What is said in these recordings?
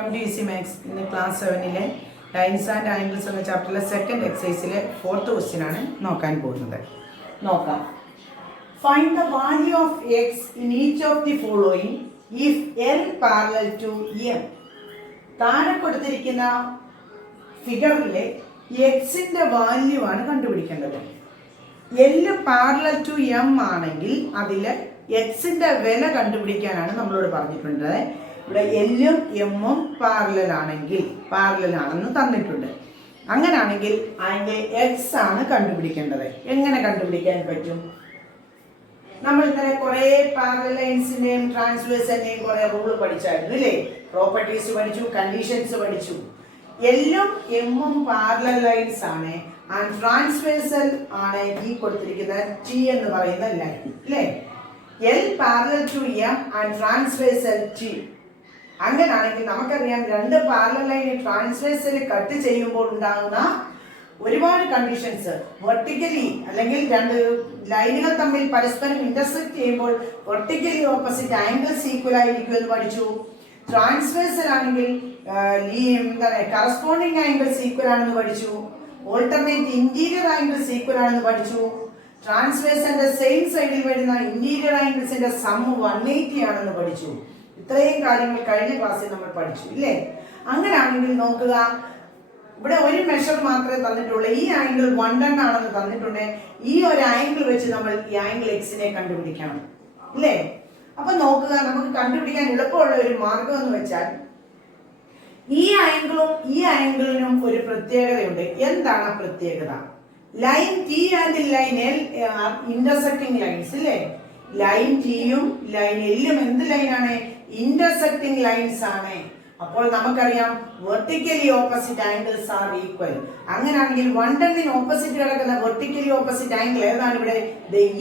Come to Easy Max in the class 7 lines and angles on the chapter second exercise fourth question find the value of x in each of the following if L parallel to M. താഴെ കൊടുത്തിരിക്കുന്ന ഫിഗറിലെ എക്സിന്റെ value ആണ് കണ്ടുപിടിക്കേണ്ടത്. L parallel to M ആണെങ്കിൽ അതിൽ എക്സിന്റെ വില കണ്ടുപിടിക്കാനാണ് നമ്മളോട് പറഞ്ഞിട്ടുള്ളത്. ഇവിടെ എല്ലും എമ്മും പാരലൽ ആണെന്ന് തന്നിട്ടുണ്ട്. അങ്ങനെയാണെങ്കിൽ അതിന്റെ എക്സ് ആണ് കണ്ടുപിടിക്കേണ്ടത്. എങ്ങനെ കണ്ടുപിടിക്കാൻ പറ്റും? നമ്മൾ ഇന്നലെ കുറെ പാരലൽ ലൈൻസിന്റെയും ട്രാൻസ്വേഴ്സിന്റെയും കുറെ റൂൾ പഠിച്ചായിരുന്നു അല്ലേ? പ്രോപ്പർട്ടീസ് പഠിച്ചു, കണ്ടീഷൻസ് പഠിച്ചു. എല്ലും എമ്മും പാരലൽ ലൈൻസ് ആണ്. ആൻഡ് ട്രാൻസ്വേഴ്സൽ ആണ് ഈ കൊടുത്തിരിക്കുന്ന ടി എന്ന് പറയുന്ന ലൈൻ അല്ലേ? L parallel to M and transversal T. അങ്ങനെയാണെങ്കിൽ നമുക്കറിയാം രണ്ട് പാരലൽ ലൈൻ ട്രാൻസ്വേഴ്സൽ കട്ട് ചെയ്യുമ്പോൾ ഉണ്ടാകുന്ന ഒരുപാട് കണ്ടീഷൻസ്. വെർട്ടിക്കലി അല്ലെങ്കിൽ രണ്ട് ലൈനുകൾ തമ്മിൽ പരസ്പരം ഇന്റർസെക്ട് ചെയ്യുമ്പോൾ വെർട്ടിക്കലി ഓപ്പോസിറ്റ് ആംഗിൾസ് ഈക്വൽ ആയിരിക്കും എന്ന് പഠിച്ചു. ട്രാൻസ്വേഴ്സൽ ആണെങ്കിൽ കറസ്പോണ്ടിങ് ആംഗിൾസ് ഈക്വൽ ആണെന്ന് പഠിച്ചു. ഓൾട്ടർനേറ്റ് ഇന്റീരിയർ ആംഗിൾസ് ഈക്വൽ ആണെന്ന് പഠിച്ചു. ട്രാൻസ്വേഴ്സിന്റെ സെയിം സൈഡിൽ വരുന്ന ഇന്റീരിയർ ആംഗിൾസിന്റെ സം 180 ആണെന്ന് പഠിച്ചു. ഇത്രയും കാര്യങ്ങൾ കഴിഞ്ഞ ക്ലാസ്സിൽ നമ്മൾ പഠിച്ചു ഇല്ലേ? അങ്ങനെയാണെങ്കിൽ നോക്കുക, ഇവിടെ ഒരു മെഷർ മാത്രമേ തന്നിട്ടുള്ളൂ. ഈ ആംഗിൾ 110 ആണെന്ന് തന്നിട്ടുണ്ട്. ഈ ഒരു ആംഗിൾ വെച്ച് നമ്മൾ ഈ ആംഗിൾ എക്സിനെ കണ്ടുപിടിക്കണം അല്ലേ? അപ്പൊ നോക്കുക, നമുക്ക് കണ്ടുപിടിക്കാൻ എളുപ്പമുള്ള ഒരു മാർഗം എന്ന് വെച്ചാൽ ഈ ആംഗിളും ഈ ആംഗിളിനും ഒരു പ്രത്യേകതയുണ്ട്. എന്താണ് ആ പ്രത്യേകത? Line T and line L are intersecting lines അല്ലേ? ലൈൻ ടിയും ലൈൻ എല്ലും എന്ത് ലൈനാണ്? ഇന്റർസെക്ടിങ് ലൈൻസ് ആണ്. അപ്പോൾ നമുക്കറിയാം vertically opposite angles are equal. അങ്ങനെയാണെങ്കിൽ 110 ഓപ്പോസിറ്റ് കിടക്കുന്ന വെർട്ടിക്കലി ഓപ്പോസിറ്റ് ആംഗിൾ ഏതാണ്? ഇവിടെ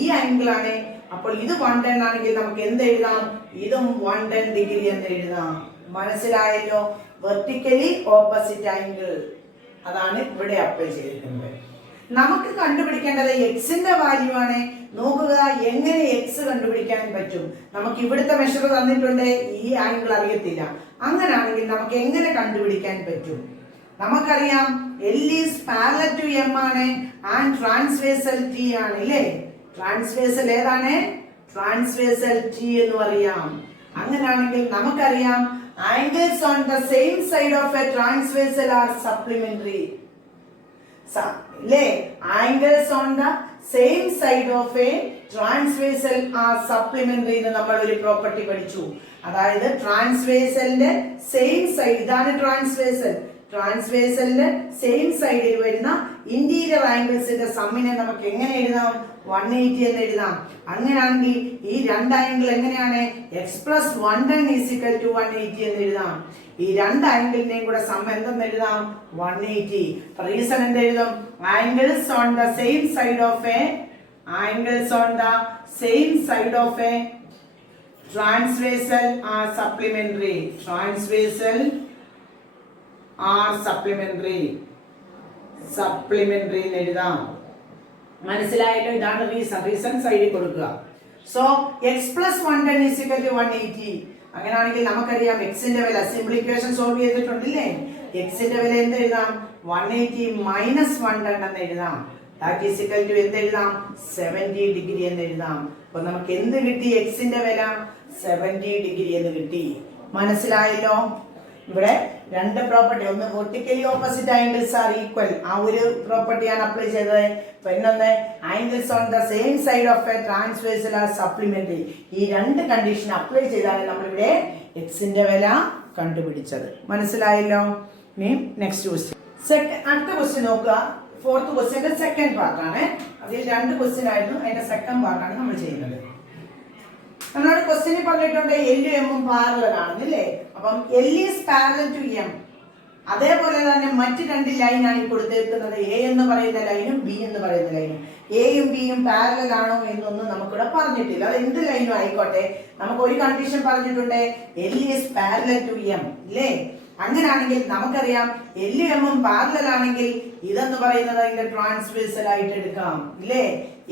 ഈ ആംഗിൾ ആണ്. അപ്പോൾ ഇത് 110 ആണെങ്കിൽ നമുക്ക് എന്ത് എഴുതാം? ഇതും 110 ഡിഗ്രി എന്ന് എഴുതാം. മനസ്സിലായല്ലോ? വെർട്ടിക്കലി ഓപ്പോസിറ്റ് ആംഗിൾ അതാണ് ഇവിടെ അപ്ലൈ ചെയ്തിരിക്കുന്നത്. നമുക്ക് കണ്ടുപിടിക്കേണ്ടത് എക്സിന്റെ വാല്യൂ ആണ്. നോക്കുക, എങ്ങനെ എക്സ് കണ്ടുപിടിക്കാൻ പറ്റും? നമുക്ക് ഇവിടുത്തെ മെഷർ തന്നിട്ടുണ്ട്, ഈ ആംഗിൾ അറിയത്തില്ല. അങ്ങനെയാണെങ്കിൽ നമുക്ക് എങ്ങനെ കണ്ടുപിടിക്കാൻ പറ്റും? നമുക്കറിയാം L is parallel to M ആണ് ആൻഡ് ട്രാൻസ്വേഴ്സൽ ടി ആണ് അല്ലേ? ട്രാൻസ്വേഴ്സൽ ഏതാണ്? ട്രാൻസ്വേഴ്സൽ ടി എന്ന് പറയാം. അങ്ങനെയാണെങ്കിൽ നമുക്കറിയാം angles on the same side of a transversal are supplementary അല്ലേ? Angles on the same side of a transversal are supplementary എന്ന് നമ്മൾ ഒരു പ്രോപ്പർട്ടി പഠിച്ചു. അതായത് ട്രാൻസ്വേഴ്സലിന്റെ സെയിം സൈഡ്, ഇതാണ് ട്രാൻസ്വേഴ്സൽ. ട്രാൻസ്വേഴ്സലിന്റെ സെയിം സൈഡിൽ വരുന്ന ഇന്റീരിയർ ആംഗിൾസിന്റെ സമ്മിനെ നമുക്ക് എങ്ങനെ എഴുതാം? 180 എന്ന് എഴുതാം. അങ്ങനെയാണെങ്കിൽ ഈ രണ്ട് ആംഗിൾ എങ്ങനെയാണ്? X plus 110 is equal to 180 എന്ന് എഴുതാം. ഈ രണ്ട് ആംഗിളിന്റെയും കൂടെ സം എന്തെന്ന് എഴുതാം? 180. റീസൺ എന്ത് എഴുതും? Angles on the same side of a transversal are supplementary. Transversal are supplementary എന്ന് എഴുതാം. മനസ്സിലായല്ലോ? ഇതാണ് റീസൺ സൈഡിൽ കൊടുക്കുക. So X plus 110 is equal to 180. അങ്ങനെയാണെങ്കിൽ നമുക്കറിയാം എക്സിന്റെ വില സിമ്പിൾ ഇക്വേഷൻ സോൾവ് ചെയ്തിട്ടുണ്ടല്ലേ? എക്സിന്റെ വില എന്ത് എഴുതാം? 180 മൈനസ് 110 എന്ന് എഴുതാം. ദാറ്റ് ഈസ് ഈക്വൽ ടു എന്ത് എഴുതാം? 70 ഡിഗ്രി എന്ന് എഴുതാം. അപ്പൊ നമുക്ക് എന്ത് കിട്ടി? എക്സിന്റെ വില 70 ഡിഗ്രി എന്ന് കിട്ടി. മനസ്സിലായല്ലോ? ഇവിടെ രണ്ട് പ്രോപ്പർട്ടി, ഒന്ന് vertically opposite angles are equal, ആ ഒരു പ്രോപ്പർട്ടിയാണ് അപ്ലൈ ചെയ്തത്. പിന്നെ angles on the same side of a transversal are supplementary. ഈ രണ്ട് കണ്ടീഷൻ അപ്ലൈ ചെയ്താണ് നമ്മളിവിടെ എക്സിന്റെ വില കണ്ടുപിടിച്ചത്. മനസ്സിലായല്ലോ? ഇനി നെക്സ്റ്റ് ക്വസ്റ്റ്യൻ. അടുത്ത ക്വസ്റ്റ്യൻ നോക്കുക. ഫോർത്ത് ക്വസ്റ്റ്യന്റെ സെക്കൻഡ് പാർട്ടാണ്. അതിൽ രണ്ട് ക്വസ്റ്റ്യൻ ആയിരുന്നു, അതിന്റെ സെക്കൻഡ് പാർട്ടാണ് നമ്മൾ ചെയ്യുന്നത്. നമ്മളോട് ക്വസ്റ്റ്യനിൽ പറഞ്ഞിട്ടുണ്ട് എല്ലും എമ്മും പാരലൽ ആണെന്നല്ലേ? അപ്പം L is parallel to M. അതേപോലെ തന്നെ മറ്റ് രണ്ട് ലൈനാണ് ഈ കൊടുത്തിരിക്കുന്നത്. എ എന്ന് പറയുന്ന ലൈനും ബി എന്ന് പറയുന്ന ലൈനും. എയും ബിയും പാരലൽ ആണോ എന്നൊന്നും നമുക്കിവിടെ പറഞ്ഞിട്ടില്ല. അത് എന്ത് ലൈനും ആയിക്കോട്ടെ, നമുക്ക് ഒരു കണ്ടീഷൻ പറഞ്ഞിട്ടുണ്ട്, L is parallel to M അല്ലേ? അങ്ങനെയാണെങ്കിൽ നമുക്കറിയാം എല്ലും എമ്മും പാരലൽ ആണെങ്കിൽ ഇതെന്ന് പറയുന്നത് അതിന്റെ ട്രാൻസ്വേഴ്സൽ ആയിട്ട് എടുക്കാം ഇല്ലേ?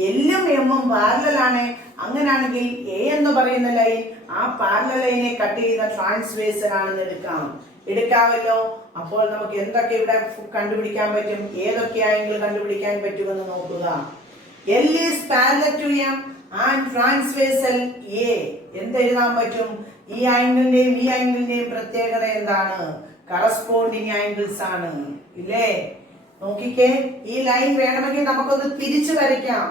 എല്ലും എമ്മും പാരലൽ ആണ്. അങ്ങനെയാണെങ്കിൽ എ എന്ന് പറയുന്ന ലൈൻ ആ പാരലൽ ലൈനെ കട്ട് ചെയ്യുന്ന ട്രാൻസ്വേഴ്സൽ ആണെന്ന് എടുക്കാം. എടുക്കാമല്ലോ. അപ്പോൾ നമുക്ക് എന്തൊക്കെ ഇവിടെ കണ്ടുപിടിക്കാൻ പറ്റും, ഏതൊക്കെ ആംഗിൾ കണ്ടുപിടിക്കാൻ പറ്റുമെന്ന് നോക്കുക. L is parallel to M and transversal A. എന്തെഴുതാൻ പറ്റും? ഈ ആംഗിളിന്റെയും ഈ ആംഗിളിന്റെയും പ്രത്യേകത എന്താണ്? കറസ്പോണ്ടിങ് ആംഗിൾസ് ആണ് ഇല്ലേ? നോക്കിക്കേ, ഈ ലൈൻ വേണമെങ്കിൽ നമുക്കൊന്ന് തിരിച്ചു വരയ്ക്കാം.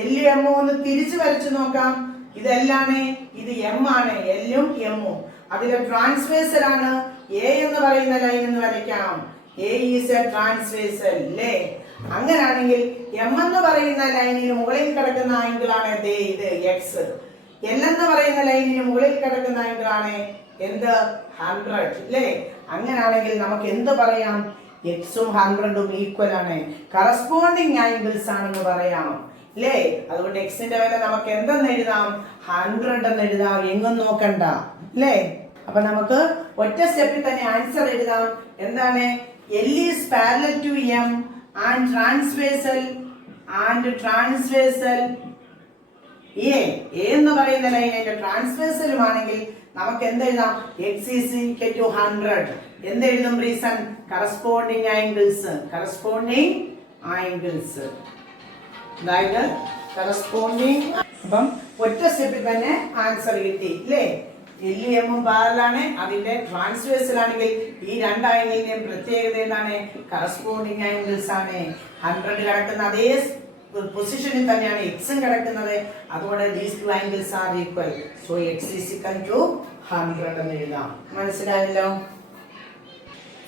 എല്ലും എമ്മും ഒന്ന് തിരിച്ചു വരച്ചു നോക്കാം. ഇതെല്ലാണ്, ഇത് എം ആണ്, എല്ലും എമ്മും. അതിലെ ട്രാൻസ്വേഴ്സൽ ആണ് എ എന്ന് പറയുന്ന ലൈൻ എന്ന് വരയ്ക്കാം. എ ഈസ് എ ട്രാൻസ്വേഴ്സൽ അല്ലേ? അങ്ങനാണെങ്കിൽ എം എന്ന് പറയുന്ന ലൈനിന് മുകളിൽ കിടക്കുന്ന ആംഗിൾ ആണ് ഇത് എക്സ്. എൽ എന്ന് പറയുന്ന ലൈനിന് മുകളിൽ കിടക്കുന്ന ആംഗിൾ ആണ് എന്ത്? 100 അല്ലേ? അങ്ങനാണെങ്കിൽ നമുക്ക് എന്ത് പറയാം? എക്സും 100ഉം ഈക്വൽ ആണ്, കറസ്പോണ്ടിങ് ആംഗിൾസ് ആണെന്ന് പറയാം അല്ലേ? അതുകൊണ്ട് എക്സിന്റെ വില നമുക്ക് എന്തെന്ന് എഴുതാം? 100 എന്ന് എഴുതാം, എങ്ങും നോക്കണ്ട അല്ലേ? അപ്പൊ നമുക്ക് ഒറ്റ സ്റ്റെപ്പിൽ തന്നെ ആൻസർ എഴുതാം. എന്താണ്? L is parallel to M and transversal A എന്ന് പറയുന്ന ലൈൻ അതിന്റെ ട്രാൻസ്വേഴ്സലുമാണെങ്കിൽ നമുക്ക് എന്തെഴുതാം? x is equal to 100. എന്തെഴുതും? Reason corresponding angles. അതായത് കറസ്പോണ്ടിങ്. അപ്പം ഒറ്റ സ്റ്റെപ്പിൽ തന്നെ ആൻസർ കിട്ടി അല്ലേ? എല്ലും എമ്മും പാരലാണ്, അതിന്റെ ട്രാൻസ്വേഴ്സൽ ആണെങ്കിൽ ഈ രണ്ട് ആംഗിളിന്റെയും പ്രത്യേകത എന്താണ്? കറസ്പോണ്ടിങ് ആംഗിൾസ് ആണ്. 100 കിടക്കുന്ന അതേ പൊസിഷനിൽ തന്നെയാണ് എക്സും കിടക്കുന്നത്. അതുകൊണ്ട് these two angles are equal. So x is equal to 100 എന്ന് എഴുതാം. മനസ്സിലായല്ലോ?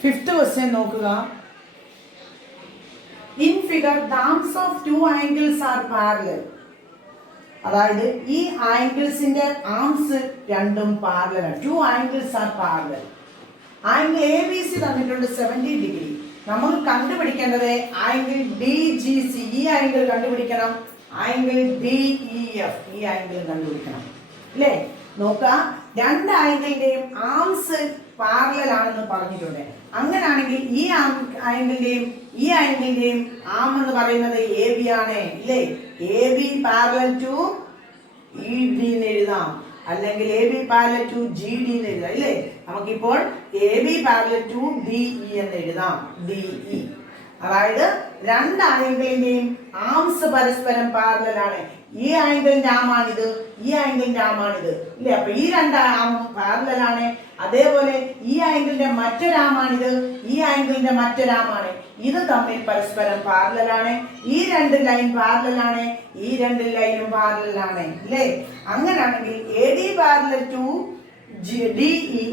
5th question നോക്കുക. In figure the arms of two angles are parallel. അതായത് ഈ ആംഗിൾസിന്റെ ആംസ് രണ്ടും പാരലൽ ആണ്. 2 angles are parallel. Angle A B C തന്നിട്ടുണ്ട് 70 ഡിഗ്രി. നമ്മൾ കണ്ടുപിടിക്കേണ്ടത് ആംഗിൾ ഡി ജി സി. ഈ ആംഗിൾ കണ്ടുപിടിക്കണം. ആംഗിൾ ഡി ഇ എഫ്, ഈ ആംഗിൾ കണ്ടുപിടിക്കണം അല്ലേ? നോക്കുക, രണ്ട് ആംഗിളിന്റെയും ആംസ് പാരലൽ ആണെന്ന് പറഞ്ഞിട്ടുണ്ട്. അങ്ങനാണെങ്കിൽ ഈ ആംഗിളിന്റെയും ഈ ആംഗിളിന്റെയും ആം എന്ന് പറയുന്നത് എ ബി ആണ് ഇല്ലേ? A B parallel to E D എന്ന് എഴുതാം, അല്ലെങ്കിൽ A B parallel to G D എന്ന് എഴുതാം ഇല്ലേ? നമുക്കിപ്പോൾ A B parallel to D E എന്ന് എഴുതാം, ഡി ഇ. അതായത് രണ്ട് ആംഗിളിന്റെയും ആംസ് പരസ്പരം പാരലൽ ആണ്. ഈ ആംഗിളിന്റെ ആമാണിത്, ഈ ആംഗിളിന്റെ ആമാണിത് ഇല്ലേ? അപ്പൊ ഈ രണ്ട് ആമും പാരലൽ ആണ്. അതേപോലെ ഈ ആംഗിളിന്റെ മറ്റൊരാമാണിത്, ഈ ആംഗിളിന്റെ മറ്റൊരാമാണ്. ഇത് തമ്മിൽ പരസ്പരം പാരലൽ ആണ്. ഈ രണ്ട് ലൈൻ പാരലൽ ആണ്, ഈ രണ്ട് ലൈനും പാരലൽ ആണ് അല്ലേ? അങ്ങനാണെങ്കിൽ A D parallel to D E.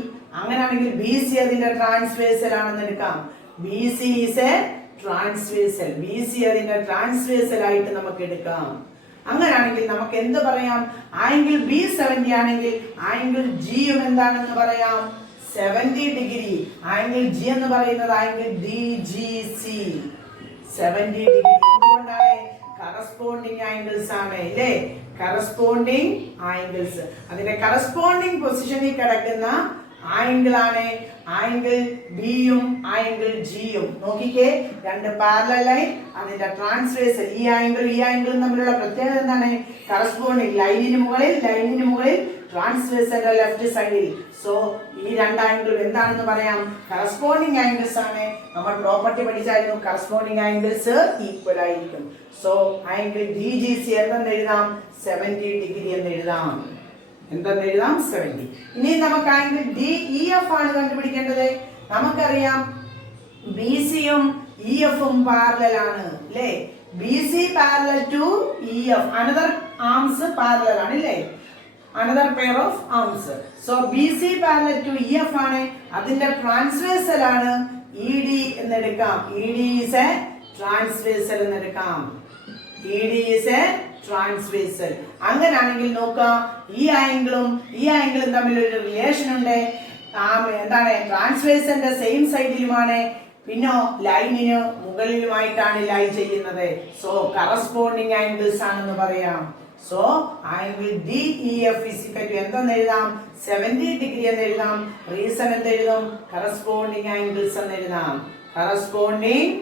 അങ്ങനാണെങ്കിൽ ബി സി അതിന്റെ ട്രാൻസ്വേഴ്സൽ ആണെന്ന് എടുക്കാം. B C is a transversal. B C അതിന്റെ ട്രാൻസ്വേഴ്സൽ ആയിട്ട് നമുക്ക് എടുക്കാം. അങ്ങനാണെങ്കിൽ നമുക്ക് എന്ത് പറയാം? ആംഗിൾ ബി 70 ആണെങ്കിൽ ആംഗിൾ ജിയും എന്താണെന്ന് പറയാം? 70 ഡിഗ്രി. ആംഗിൾ ജി എന്ന് പറയുന്നത് angle D G C, 70 degree. എന്തുകൊണ്ടാണ്? കറസ്പോണ്ടിങ് ആംഗിൾസ് ആണ് അല്ലേ? Corresponding angles. അതിന്റെ കറസ്പോണ്ടിങ് പൊസിഷനിൽ കിടക്കുന്ന ആംഗിൾ ആണ് ആംഗിൾ ബിയും ആംഗിൾ ജിയും. നോക്കിക്കേ, രണ്ട് പാരലൽ ലൈൻ, അതിന്റെ ട്രാൻസ്വേഴ്സൽ. ഈ ആംഗിളും തമ്മിലുള്ള പ്രത്യേകത എന്താണ്? കറസ്പോണ്ടിങ്. ലൈനിന് മുകളിൽ ട്രാൻസ്വേഴ്സലിന്റെ ലെഫ്റ്റ് സൈഡിൽ. സോ ഈ രണ്ട് ആംഗിളും എന്താണെന്ന് പറയാം? കറസ്പോണ്ടിങ് ആംഗിൾസ് ആണ്. നമ്മൾ പ്രോപ്പർട്ടി പഠിച്ചായിരുന്നു, കറസ്പോണ്ടിങ് ആംഗിൾസ് ഈക്വൽ ആയിരിക്കും. So angle D G C എന്തെന്ന് എഴുതാം? 70 ഡിഗ്രി എന്ന് എഴുതാം. എന്തെന്ന് എഴുതാം? 70. ഇനി നമുക്ക് ആംഗിൾ ഡി ഇ എഫ് ആണ് കണ്ടുപിടിക്കേണ്ടത്. നമുക്കറിയാം ബി സിയും ഇ എഫും പാരലൽ ആണ് അല്ലേ? B C parallel to E F. Another arms parallel ആണ് അല്ലേ? Another pair of arms. So B C parallel to E F ആണ്. അതിന്റെ ട്രാൻസ്വേഴ്സൽ ആണ് ഇ ഡി എന്നെടുക്കാം. E D is a transversal എന്നെടുക്കാം. E D is a transversal. അങ്ങനാണെങ്കിൽ നോക്കാം, ഈ ആംഗിളും തമ്മിൽ ഒരു റിലേഷൻ ഉണ്ട്. എന്താണ്? ട്രാൻസ്വേഴ്സലിന്റെ സെയിം സൈഡിലുമാണ്, പിന്നെ ലൈനിന് മുകളിലുമായിട്ടാണ് ലൈൻ ചെയ്യുന്നത്. സോ കറസ്പോണ്ടിങ് ആംഗിൾസ് ആണെന്ന് പറയാം. So angle D E F is equal to എന്തെന്ന് എഴുതാം? 70 ഡിഗ്രി എന്ന് എഴുതാം. റീസൺ എന്തെഴുതും? കറസ്പോണ്ടിങ് ആംഗിൾസ് എന്ന് എഴുതാം. Corresponding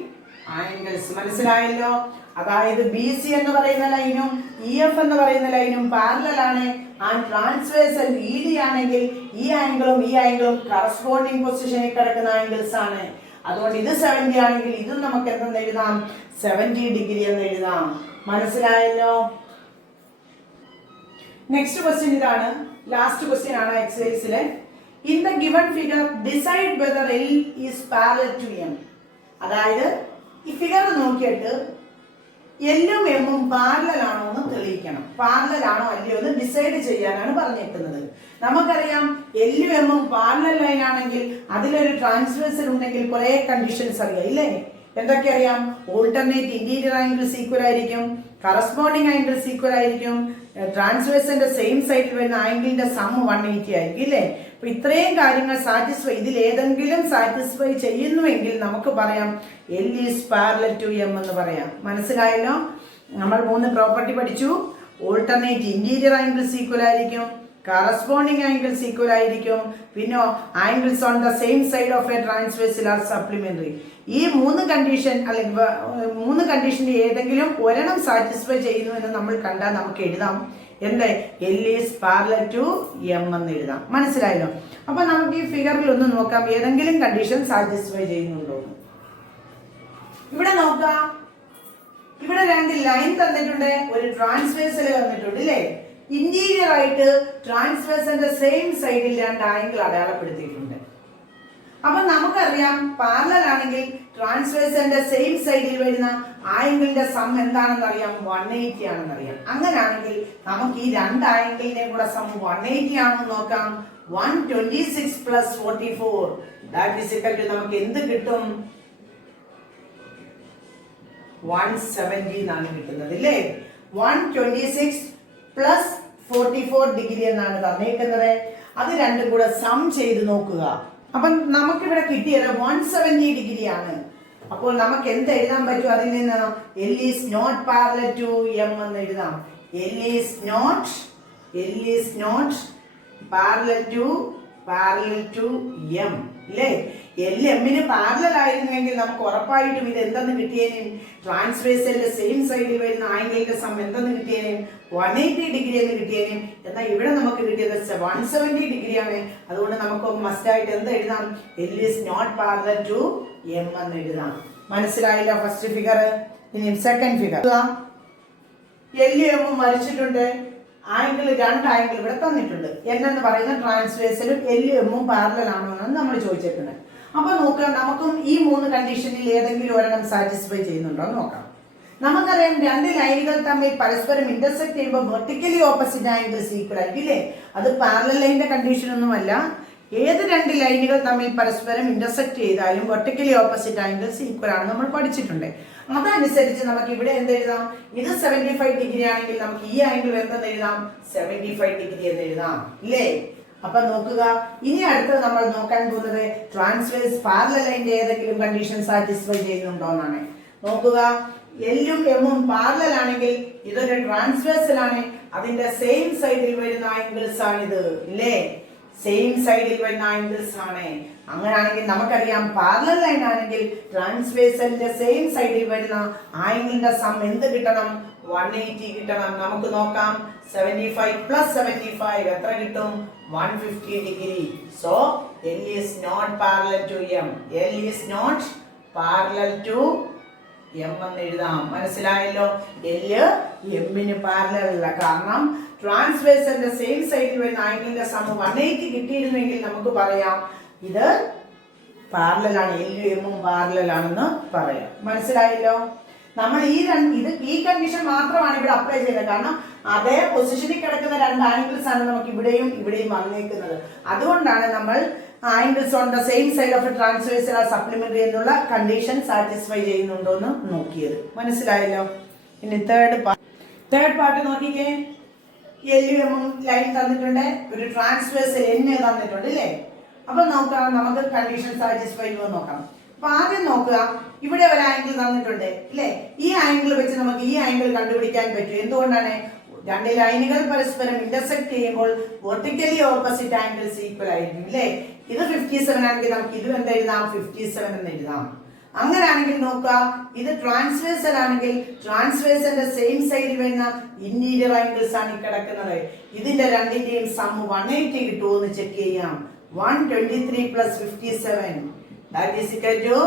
angles. മനസ്സിലായല്ലോ? അതായത് ബി സി എന്ന് പറയുന്ന ലൈനും ഇ എഫ് എന്ന് പറയുന്ന ലൈനും പാരലൽ ആണ്. ആൻഡ് ട്രാൻസ്വേഴ്സൽ ED ആണെങ്കിൽ ഈ ആംഗിളും ഈ ആംഗിളും കറസ്പോണ്ടിങ് പൊസിഷനിൽ കിടക്കുന്ന ആംഗിൾസ് ആണ്. അതുകൊണ്ട് ഇത് 70 ആണെങ്കിൽ ഇതും നമുക്ക് എന്തെന്ന് എഴുതാം? 70 ഡിഗ്രി എന്ന് എഴുതാം. മനസ്സിലായല്ലോ? നെക്സ്റ്റ് ക്വസ്റ്റ്യൻ ഇതാണ്, ലാസ്റ്റ് ക്വസ്റ്റ്യൻ ആണ് എക്സസൈസിലെ. In the given figure decide whether L is parallel to M. അതായത് ഈ ഫിഗർ നോക്കിയിട്ട് എല്ലും എമ്മും പാരലൽ ആണോ എന്ന് തെളിയിക്കണം. പാരലൽ ആണോ അല്ലയോ എന്ന് ഡിസൈഡ് ചെയ്യാനാണ് പറഞ്ഞിരിക്കുന്നത്. നമുക്കറിയാം എല്ലും എമ്മും പാരലൽ ലൈൻ ആണെങ്കിൽ അതിലൊരു ട്രാൻസ്വേഴ്സൽ ഉണ്ടെങ്കിൽ കുറെ കണ്ടീഷൻസ് അറിയാം ഇല്ലേ? എന്തൊക്കെ അറിയാം? ഓൾട്ടർനേറ്റ് ഇന്റീരിയർ ആംഗിൾസ് ഈക്വൽ ആയിരിക്കും, കറസ്പോണ്ടിങ് ആംഗിൾസ് ഈക്വൽ ആയിരിക്കും, ട്രാൻസ്വേഴ്സിന്റെ സെയിം സൈഡിൽ വരുന്ന ആംഗിളിന്റെ സം 180 ആയിരിക്കും ഇല്ലേ? അപ്പൊ ഇത്രയും കാര്യങ്ങൾ സാറ്റിസ്ഫൈ, ഇതിൽ ഏതെങ്കിലും സാറ്റിസ്ഫൈ ചെയ്യുന്നുവെങ്കിൽ നമുക്ക് പറയാം L is parallel to M എന്ന് പറയാം. മനസ്സിലായല്ലോ? നമ്മൾ 3 പ്രോപ്പർട്ടി പഠിച്ചു. ഓൾട്ടർനേറ്റ് ഇന്റീരിയർ ആംഗിൾസ് ഈക്വൽ ആയിരിക്കും, കറസ്പോണ്ടിങ് ആംഗിൾസ് ഈക്വൽ ആയിരിക്കും, പിന്നെ angles on the same side of a transversal are supplementary. ഈ 3 കണ്ടീഷൻ അല്ലെങ്കിൽ 3 കണ്ടീഷനിൽ ഏതെങ്കിലും ഒരെണ്ണം സാറ്റിസ്ഫൈ ചെയ്യുന്നു എന്ന് നമ്മൾ കണ്ടാൽ നമുക്ക് എഴുതാം എന്ത്? L is parallel to M എന്ന് എഴുതാം. മനസ്സിലായല്ലോ? അപ്പൊ നമുക്ക് ഈ ഫിഗറിൽ ഒന്ന് നോക്കാം ഏതെങ്കിലും കണ്ടീഷൻ സാറ്റിസ്ഫൈ ചെയ്യുന്നുണ്ടോ. ഇവിടെ നോക്കാം, ഇവിടെ 2 ലൈൻ തന്നിട്ടുണ്ട്, ഒരു ട്രാൻസ്വേഴ്സൽ തന്നിട്ടുണ്ട് ഇല്ലേ? ഇന്റീരിയർ ആയിട്ട് ട്രാൻസ്വേഴ്സിന്റെ സെയിം സൈഡിൽ 2 ആംഗിൾ അടയാളപ്പെടുത്തിയിട്ടുണ്ട്. അപ്പൊ നമുക്കറിയാം പാരലൽ ആണെങ്കിൽ ട്രാൻസ്വേഴ്സിന്റെ സെയിം സൈഡിൽ വരുന്ന ആംഗിളിന്റെ സം എന്താണെന്ന് അറിയാം? 180 ആണെന്ന് അറിയാം. അങ്ങനെയാണെങ്കിൽ നമുക്ക് ഈ 2 ആംഗിളിനെ കൂടെ സം 180 ആണെന്ന് നോക്കാം. 126 plus 44 that is equal to നമുക്ക് എന്ത് കിട്ടും? 170 എന്നാണ് കിട്ടുന്നത് ഇല്ലേ? 126 പ്ലസ് 44 ഡിഗ്രി എന്നാണ് തന്നേക്കുന്നത്. അത് രണ്ടും കൂടെ സം ചെയ്ത് നോക്കുക. അപ്പൊ നമുക്കിവിടെ കിട്ടിയത് 170 ഡിഗ്രി ആണ്. അപ്പോൾ നമുക്ക് എന്ത് എഴുതാൻ പറ്റും? അതിൽ നിന്ന് L is not parallel to M എന്ന് എഴുതാം. L is not parallel to M അല്ലേ? L M-ന് പാരലൽ ആയിരുന്നെങ്കിൽ നമുക്ക് ഉറപ്പായിട്ടും ഇത് എന്തെന്ന് കിട്ടിയേനെ? ട്രാൻസ്വേഴ്സലിന്റെ സെയിം സൈഡിൽ വരുന്ന ആംഗിളിന്റെ സം എന്തെന്ന് കിട്ടിയേനെ? 180 ഡിഗ്രി എന്ന് കിട്ടിയേനെ. എന്നാൽ ഇവിടെ നമുക്ക് കിട്ടിയത് 170 ഡിഗ്രി ആണ്. അതുകൊണ്ട് നമുക്ക് മസ്റ്റ് ആയിട്ട് എന്ത് എഴുതാം? L is not parallel to M എന്ന് എഴുതാം. മനസ്സിലായില്ല ഫസ്റ്റ് ഫിഗർ? ഇനി സെക്കൻഡ് ഫിഗർ. L M വരച്ചിട്ടുണ്ട്, ആംഗിൾ 2 ആംഗിൾ ഇവിടെ തന്നിട്ടുണ്ട്. എന്ന് പറയുന്ന ട്രാൻസ്വേഴ്സലും L M പാരലൽ ആണോ എന്നാണ് നമ്മൾ ചോദിച്ചിരിക്കുന്നത്. അപ്പൊ നോക്കാം, നമുക്കും ഈ 3 കണ്ടീഷനിൽ ഏതെങ്കിലും ഒരെണ്ണം സാറ്റിസ്ഫൈ ചെയ്യുന്നുണ്ടോ എന്ന് നോക്കാം. നമുക്കറിയാം 2 ലൈനുകൾ തമ്മിൽ പരസ്പരം ഇന്റർസെക്ട് ചെയ്യുമ്പോൾ വെർട്ടിക്കലി ഓപ്പോസിറ്റ് ആംഗിൾസ് ഈക്വൽ ആയിരിക്കും ഇല്ലേ? അത് പാരലൽ ലൈനിന്റെ കണ്ടീഷൻ ഒന്നുമല്ല. ഏത് 2 ലൈനുകൾ തമ്മിൽ പരസ്പരം ഇന്റർസെക്ട് ചെയ്താലും വെർട്ടിക്കലി ഓപ്പോസിറ്റ് ആംഗിൾസ് ഈക്വൽ ആണ് നമ്മൾ പഠിച്ചിട്ടുണ്ട്. അതനുസരിച്ച് നമുക്ക് ഇവിടെ എന്ത് എഴുതാം? ഇത് 75 ഡിഗ്രി ആണെങ്കിൽ നമുക്ക് ഈ ആംഗിൾ എന്തെന്ന് എഴുതാം? 75 ഡിഗ്രി എന്ന് എഴുതാം ഇല്ലേ? അപ്പൊ നോക്കുക, ഇനി അടുത്തത് നമ്മൾ നോക്കാൻ പോകുന്നത് ട്രാൻസ്വേഴ്സ് പാരലൽ ലൈനിന്റെ ഏതെങ്കിലും കണ്ടീഷൻ സാറ്റിസ്ഫൈ ചെയ്യുന്നുണ്ടോ എന്നാണ്. നോക്കുക, എല്ലും എമ്മും പാരലൽ ആണെങ്കിൽ ഇതൊരു ട്രാൻസ്വേഴ്സൽ ആണ്. അതിന്റെ സെയിം സൈഡിൽ വരുന്ന ആംഗിൾസ് ആണിത് ഇല്ലേ? സെയിം സൈഡിൽ വരുന്ന ആംഗിൾസ് ആണ്. അങ്ങനെയാണെങ്കിൽ നമുക്കറിയാം പാരലൽ ലൈൻ ആണെങ്കിൽ ട്രാൻസ്വേഴ്സലിന്റെ സെയിം സൈഡിൽ വരുന്ന ആംഗിളിന്റെ സം എന്ത് കിട്ടണം? 180 കിട്ടണം. നമുക്ക് നോക്കാം, 75 പ്ലസ് 75 എത്ര കിട്ടും? 150 degree. So L is not parallel to M. L is not parallel to M എന്ന് എഴുതാം. മനസ്സിലായല്ലോ? L M-ന് പാരലൽ അല്ല. കാരണം ട്രാൻസ്വേഴ്സലിന്റെ സെയിം സൈഡിൽ വരുന്ന ആംഗിളിന്റെ സം 180 കിട്ടിയിരുന്നെങ്കിൽ നമുക്ക് പറയാം ഇത് പാരലൽ ആണ്, L M പാരലൽ ആണെന്ന് പറയാം. മനസ്സിലായല്ലോ? നമ്മൾ ഈ കണ്ടീഷൻ മാത്രമാണ് ഇവിടെ അപ്ലൈ ചെയ്യുന്നത്. കാരണം അതേ പൊസിഷനിൽ കിടക്കുന്ന 2 ആംഗിൾസ് ആണ് നമുക്ക് ഇവിടെയും വന്നേക്കുന്നത്. അതുകൊണ്ടാണ് നമ്മൾ angles on the same side of a transversal are supplementary എന്നുള്ള കണ്ടീഷൻ സാറ്റിസ്ഫൈ ചെയ്യുന്നുണ്ടോ എന്ന് നോക്കിയത്. മനസ്സിലായല്ലോ? ഇനി തേർഡ് പാർട്ട് നോക്കിക്കേ. L M ലൈൻ തന്നിട്ടുണ്ട്, ഒരു ട്രാൻസ്വേഴ്സൽ N തന്നിട്ടുണ്ട് അല്ലേ? അപ്പൊ നോക്കാം, നമുക്ക് കണ്ടീഷൻ സാറ്റിസ്ഫൈ ചെയ്യുമോ നോക്കാം. അപ്പൊ ആദ്യം നോക്കുക, ഇവിടെ ഒരു ആംഗിൾ തന്നിട്ടുണ്ട് അല്ലേ? ഈ ആംഗിൾ വെച്ച് നമുക്ക് ഈ ആംഗിൾ കണ്ടുപിടിക്കാൻ പറ്റും. എന്തുകൊണ്ടാണ്? 2 ലൈനുകൾ പരസ്പരം ഇന്റർസെക്ട് ചെയ്യുമ്പോൾ വെർട്ടിക്കലി ഓപ്പോസിറ്റ് ആംഗിൾസ് ഈക്വൽ ആയിരിക്കും അല്ലേ? ഇത് 57 ആണെങ്കിൽ നമുക്ക് ഇത് എന്ത് എഴുതാം? 57 എന്ന് എഴുതാം. അങ്ങനെയാണെങ്കിൽ നോക്കുക, ഇത് ട്രാൻസ്വേഴ്സൽ ആണെങ്കിൽ ട്രാൻസ്വേഴ്സലിന്റെ സെയിം സൈഡിൽ വരുന്ന ഇന്റീരിയർ ആംഗിൾസ് ആണ് ഈ കിടക്കുന്നത്. ഇതിന്റെ രണ്ടിന്റെയും സം 180 കിട്ടുമോ എന്ന് ചെക്ക് ചെയ്യാം. 123 plus 57 that is equal to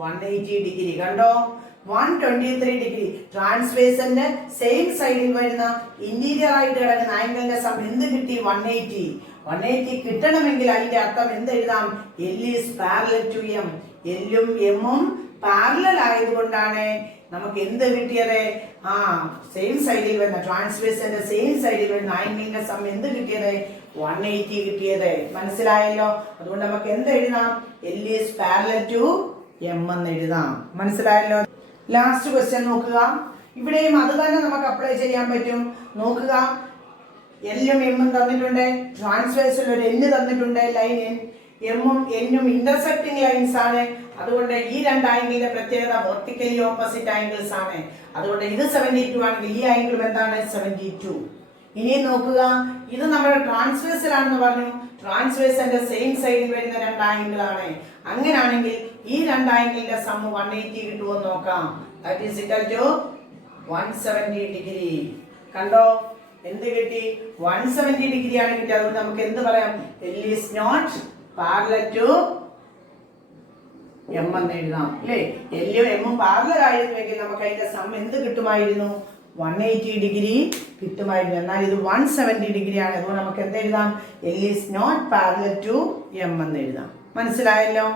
180 degree. കണ്ടോ, 123 ഡിഗ്രി. ട്രാൻസ്വേഴ്സലിന്റെ സെയിം സൈഡിൽ വരുന്ന ഇന്റീരിയർ ആയിട്ട് കിടക്കുന്ന ആംഗിളിന്റെ സം എന്ത് കിട്ടി? 180. 180 കിട്ടണമെങ്കിൽ അതിന്റെ അർത്ഥം എന്ത് എഴുതാം? L is parallel to M. എല്ലും എമ്മും പാരലൽ ആയതുകൊണ്ടാണ് നമുക്ക് എന്ത് കിട്ടിയത്? സെയിം സൈഡിൽ വരുന്ന ട്രാൻസ്വേഴ്സിന്റെ സെയിം സൈഡിൽ വരുന്ന ആംഗിളിന്റെ സം എന്ത് കിട്ടിയത്? 180 കിട്ടിയത്. മനസ്സിലായല്ലോ? അതുകൊണ്ട് നമുക്ക് എന്ത് എഴുതാം? L is parallel to M എന്ന് എഴുതാം. മനസ്സിലായല്ലോ? ലാസ്റ്റ് ക്വസ്റ്റ്യൻ നോക്കുക. ഇവിടെയും അത് തന്നെ നമുക്ക് അപ്ലൈ ചെയ്യാൻ പറ്റും. നോക്കുക, എല്ലും എമ്മും തന്നിട്ടുണ്ട്, ട്രാൻസ്വേഴ്സിൽ ഒരു N തന്നിട്ടുണ്ട്, ലൈൻ എമ്മും എന്നും ഇന്റർസെക്ടിങ് ലൈൻസ് ആണ്. അതുകൊണ്ട് ഈ രണ്ട് ആംഗിളിന്റെ പ്രത്യേകത വെർട്ടിക്കലി ഓപ്പോസിറ്റ് ആംഗിൾസ് ആണ്. അതുകൊണ്ട് ഇത് 72 ആണെങ്കിൽ ഈ ആംഗിളും എന്താണ്? 72. ഇനി നോക്കുക, ഇത് നമ്മുടെ ട്രാൻസ്വേഴ്സൽ ആണെന്ന് പറഞ്ഞു. ട്രാൻസ്വേഴ്സിന്റെ സെയിം സൈഡിൽ വരുന്ന രണ്ട് ആംഗിൾ ആണ്. അങ്ങനെയാണെങ്കിൽ ഈ രണ്ട് ആംഗിളിന്റെ സം 180 കിട്ടുമോ നോക്കാം. That is equal to 170 degree. കണ്ടോ, എന്ത് കിട്ടി? 170 ഡിഗ്രി ആണ് കിട്ടിയത്. അതുകൊണ്ട് നമുക്ക് എന്ത് പറയാം? L is not parallel to M എന്ന് എഴുതാം അല്ലേ? എല്ലും എമ്മും പാരലൽ ആയിരുന്നുവെങ്കിൽ നമുക്ക് അതിന്റെ സം എന്ത് കിട്ടുമായിരുന്നു? 180 ഡിഗ്രി കിട്ടുമായിരുന്നു. എന്നാൽ ഇത് 170 ഡിഗ്രി ആണ്. അതുകൊണ്ട് നമുക്ക് എന്ത് എഴുതാം? L is not parallel to M എന്ന് എഴുതാം. മനസ്സിലായല്ലോ?